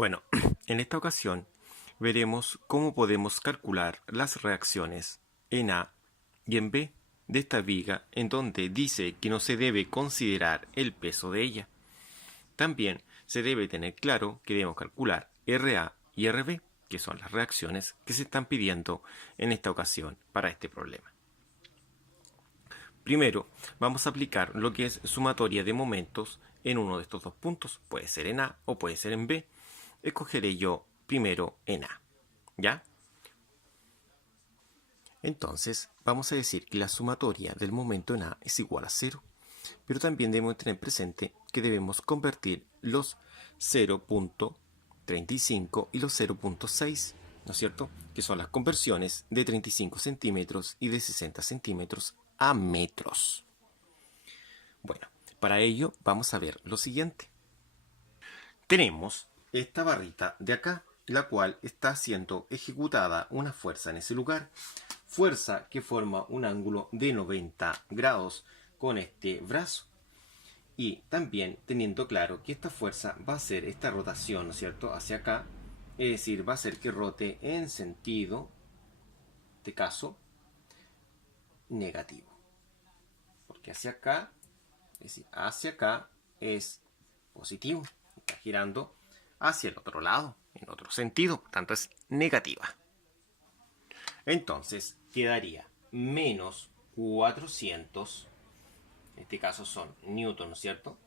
Bueno, en esta ocasión veremos cómo podemos calcular las reacciones en A y en B de esta viga, en donde dice que no se debe considerar el peso de ella. También se debe tener claro que debemos calcular RA y RB, que son las reacciones que se están pidiendo en esta ocasión para este problema. Primero, vamos a aplicar lo que es sumatoria de momentos en uno de estos dos puntos. Puede ser en A o puede ser en B. Escogeré yo primero en A, ¿ya? Entonces, vamos a decir que la sumatoria del momento en A es igual a 0. Pero también debemos tener presente que debemos convertir los 0.35 y los 0.6, ¿no es cierto? Que son las conversiones de 35 centímetros y de 60 centímetros a metros. Bueno, para ello vamos a ver lo siguiente. Tenemos esta barrita de acá, la cual está siendo ejecutada una fuerza en ese lugar. Fuerza que forma un ángulo de 90 grados con este brazo. Y también teniendo claro que esta fuerza va a hacer esta rotación, ¿no es cierto?, hacia acá. Es decir, va a hacer que rote en sentido, en este caso, negativo. Porque hacia acá, es decir, hacia acá es positivo. Está girando hacia el otro lado, en otro sentido, por tanto es negativa. Entonces quedaría menos 400, en este caso son newton, ¿no es cierto?,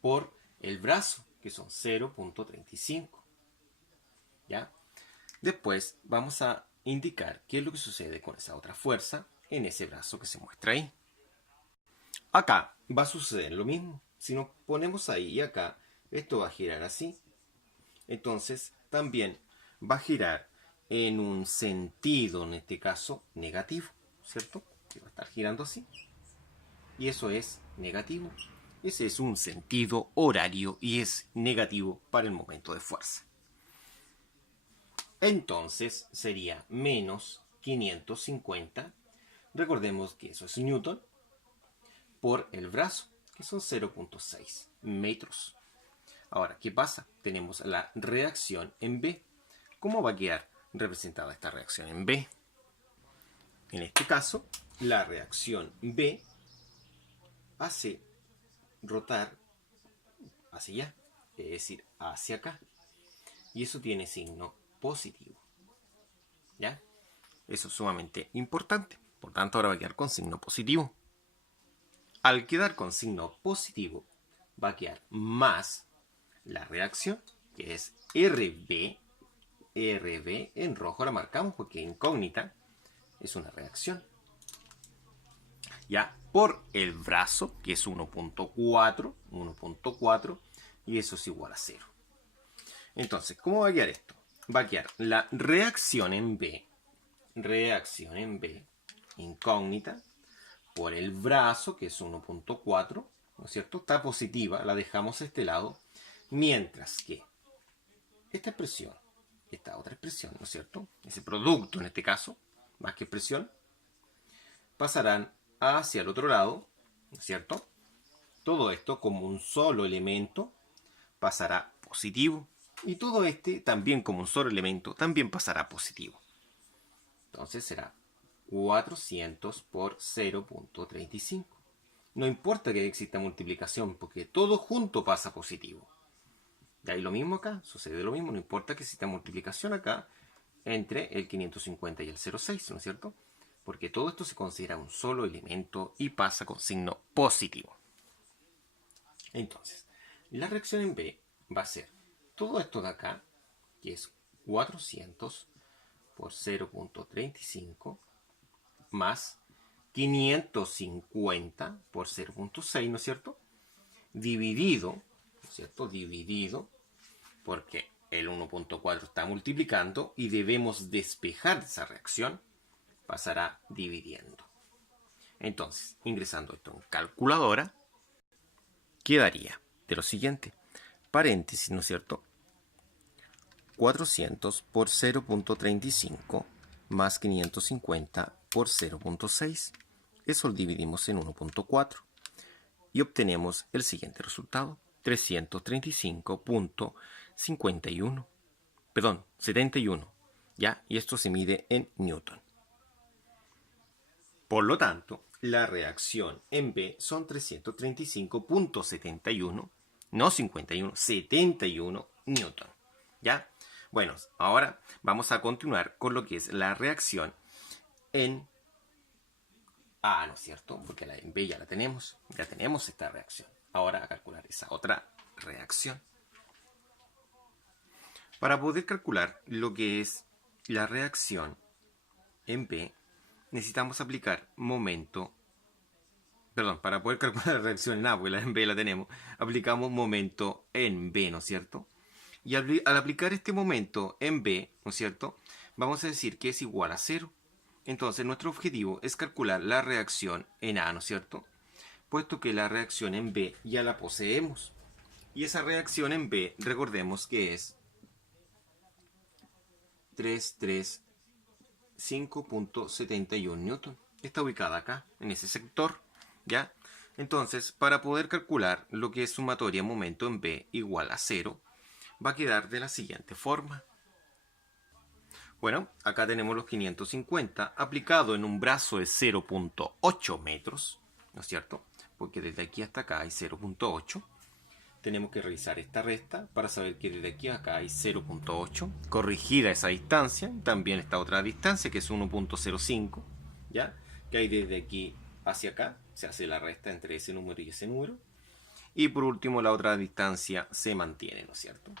por el brazo, que son 0.35. ¿Ya? Después vamos a indicar qué es lo que sucede con esa otra fuerza en ese brazo que se muestra ahí. Acá va a suceder lo mismo. Si nos ponemos ahí y acá, esto va a girar así. Entonces también va a girar en un sentido, en este caso, negativo, ¿cierto? Que va a estar girando así. Y eso es negativo. Ese es un sentido horario y es negativo para el momento de fuerza. Entonces sería menos 550. Recordemos que eso es newton por el brazo, que son 0.6 metros. Ahora, ¿qué pasa? Tenemos la reacción en B. ¿Cómo va a quedar representada esta reacción en B? En este caso, la reacción B hace rotar hacia allá, es decir, hacia acá. Y eso tiene signo positivo. ¿Ya? Eso es sumamente importante. Por tanto, ahora va a quedar con signo positivo. Al quedar con signo positivo, va a quedar más la reacción, que es RB. RB en rojo la marcamos porque incógnita es una reacción. Ya, por el brazo, que es 1.4, y eso es igual a 0. Entonces, ¿cómo va a quedar esto? Va a quedar la reacción en B, incógnita, por el brazo, que es 1.4, ¿no es cierto? Está positiva, la dejamos a este lado, mientras que esta expresión, esta otra expresión, ¿no es cierto?, ese producto en este caso, más que expresión, pasarán hacia el otro lado, ¿no es cierto? Todo esto como un solo elemento pasará positivo. Y todo este también como un solo elemento también pasará positivo. Entonces será 400 por 0.35. No importa que exista multiplicación, porque todo junto pasa positivo. De ahí lo mismo acá, sucede lo mismo, no importa que exista multiplicación acá entre el 550 y el 0,6, ¿no es cierto? Porque todo esto se considera un solo elemento y pasa con signo positivo. Entonces, la reacción en B va a ser todo esto de acá, que es 400 por 0.35, más 550 por 0.6, ¿no es cierto? Dividido, ¿no es cierto? Dividido, porque el 1.4 está multiplicando y debemos despejar esa reacción, pasará dividiendo. Entonces, ingresando esto en calculadora, quedaría de lo siguiente, paréntesis, ¿no es cierto?, 400 por 0.35 más 550 por 0.6. Eso lo dividimos en 1.4 y obtenemos el siguiente resultado. 335.51. Perdón, 71. ¿Ya? Y esto se mide en Newton. Por lo tanto, la reacción en B son 335.71, no 51, 71 Newton. ¿Ya? Bueno, ahora vamos a continuar con lo que es la reacción en A, ¿no es cierto? Porque en B ya tenemos esta reacción. Ahora a calcular esa otra reacción. Para poder calcular lo que es la reacción en B, necesitamos aplicar momento. Perdón, para poder calcular la reacción en A, porque en B la tenemos, aplicamos momento en B, ¿no es cierto? Y al aplicar este momento en B, ¿no es cierto?, vamos a decir que es igual a 0. Entonces, nuestro objetivo es calcular la reacción en A, ¿no es cierto?, puesto que la reacción en B ya la poseemos. Y esa reacción en B, recordemos que es 335.71 Newton. Está ubicada acá, en ese sector, ¿ya? Entonces, para poder calcular lo que es sumatoria momento en B igual a 0, va a quedar de la siguiente forma. Bueno, acá tenemos los 550 aplicado en un brazo de 0.8 metros, ¿no es cierto? Porque desde aquí hasta acá hay 0.8. Tenemos que realizar esta resta para saber que desde aquí a acá hay 0.8. Corrigida esa distancia, también esta otra distancia que es 1.05, ¿ya? Que hay desde aquí hacia acá, se hace la resta entre ese número y ese número. Y por último la otra distancia se mantiene, ¿no es cierto?,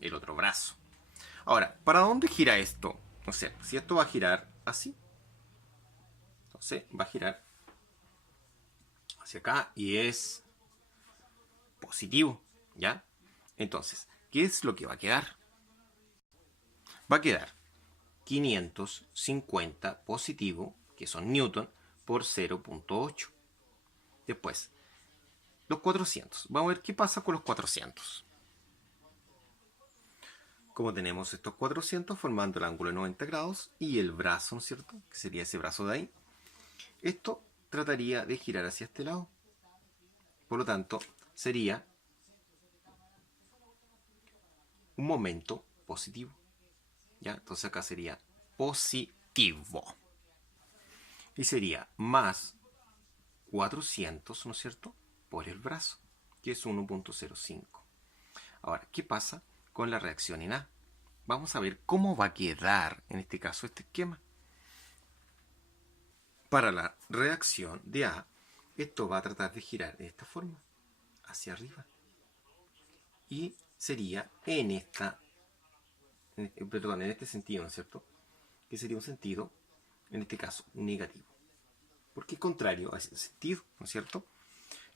el otro brazo. Ahora, ¿para dónde gira esto? O sea, si esto va a girar así, entonces va a girar hacia acá y es positivo, ¿ya? Entonces, ¿qué es lo que va a quedar? Va a quedar 550 positivo, que son newton, por 0.8. Después, los 400. Vamos a ver qué pasa con los 400. Como tenemos estos 400 formando el ángulo de 90 grados y el brazo, ¿no es cierto?, que sería ese brazo de ahí, esto trataría de girar hacia este lado. Por lo tanto, sería un momento positivo, ¿ya? Entonces acá sería positivo. Y sería más 400, ¿no es cierto?, por el brazo, que es 1.05. Ahora, ¿qué pasa con la reacción en A? Vamos a ver cómo va a quedar, en este caso, este esquema. Para la reacción de A, esto va a tratar de girar de esta forma, hacia arriba. Y sería en este sentido, ¿no es cierto?, que sería un sentido, en este caso, negativo. Porque es contrario a ese sentido, ¿no es cierto?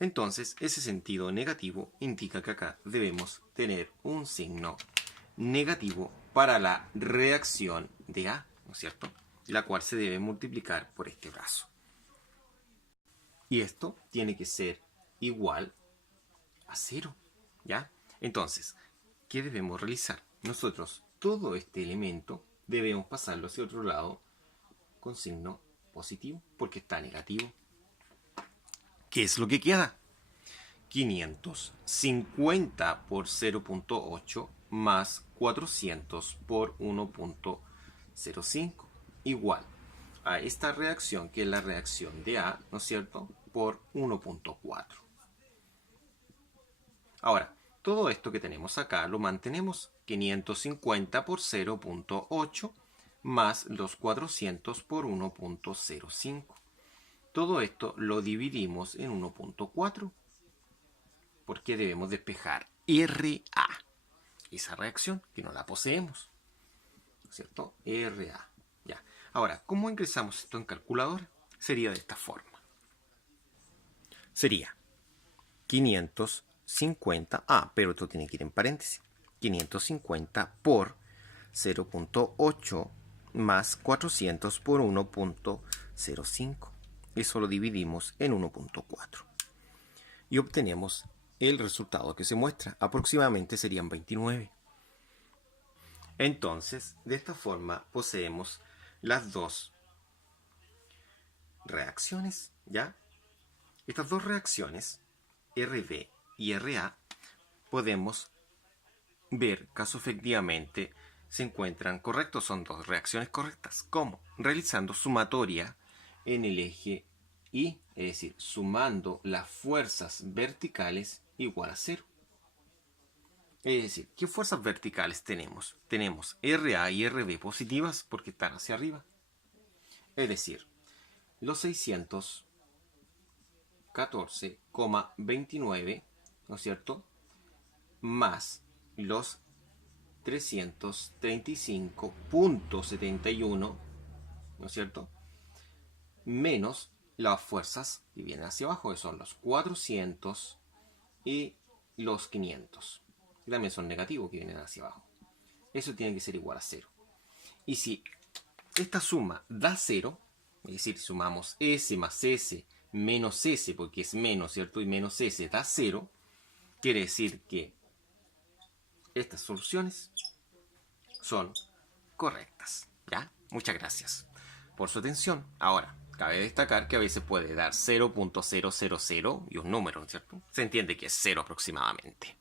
Entonces, ese sentido negativo indica que acá debemos tener un signo negativo para la reacción de A, ¿no es cierto?, la cual se debe multiplicar por este brazo. Y esto tiene que ser igual a 0, ¿ya? Entonces, ¿qué debemos realizar? Nosotros, todo este elemento, debemos pasarlo hacia otro lado con signo positivo, porque está negativo. ¿Qué es lo que queda? 550 por 0.8 más 400 por 1.05 igual a esta reacción, que es la reacción de A, ¿no es cierto?, por 1.4. Ahora, todo esto que tenemos acá lo mantenemos. 550 por 0.8 más los 400 por 1.05. Todo esto lo dividimos en 1.4 porque debemos despejar RA, esa reacción que no la poseemos, ¿cierto? RA. Ya. Ahora, ¿cómo ingresamos esto en calculadora? Sería de esta forma. Sería 550, pero esto tiene que ir en paréntesis. 550 por 0.8 más 400 por 1.05. Eso lo dividimos en 1.4. Y obtenemos el resultado que se muestra. Aproximadamente serían 29. Entonces, de esta forma poseemos las dos reacciones, ¿ya? Estas dos reacciones, RB y RA, podemos ver que efectivamente se encuentran correctos. Son dos reacciones correctas. ¿Cómo? Realizando sumatoria en el eje Y, es decir, sumando las fuerzas verticales igual a 0. Es decir, ¿qué fuerzas verticales tenemos? Tenemos RA y RB positivas porque están hacia arriba. Es decir, los 614,29, ¿no es cierto? Más los 335,71, ¿no es cierto? Menos las fuerzas que vienen hacia abajo, que son los 400 y los 500. Que también son negativos, que vienen hacia abajo. Eso tiene que ser igual a 0. Y si esta suma da 0, es decir, sumamos S más S menos S, porque es menos, ¿cierto? Y menos S da 0, quiere decir que estas soluciones son correctas. ¿Ya? Muchas gracias por su atención. Ahora, cabe destacar que a veces puede dar 0.000 y un número, ¿cierto? Se entiende que es 0 aproximadamente.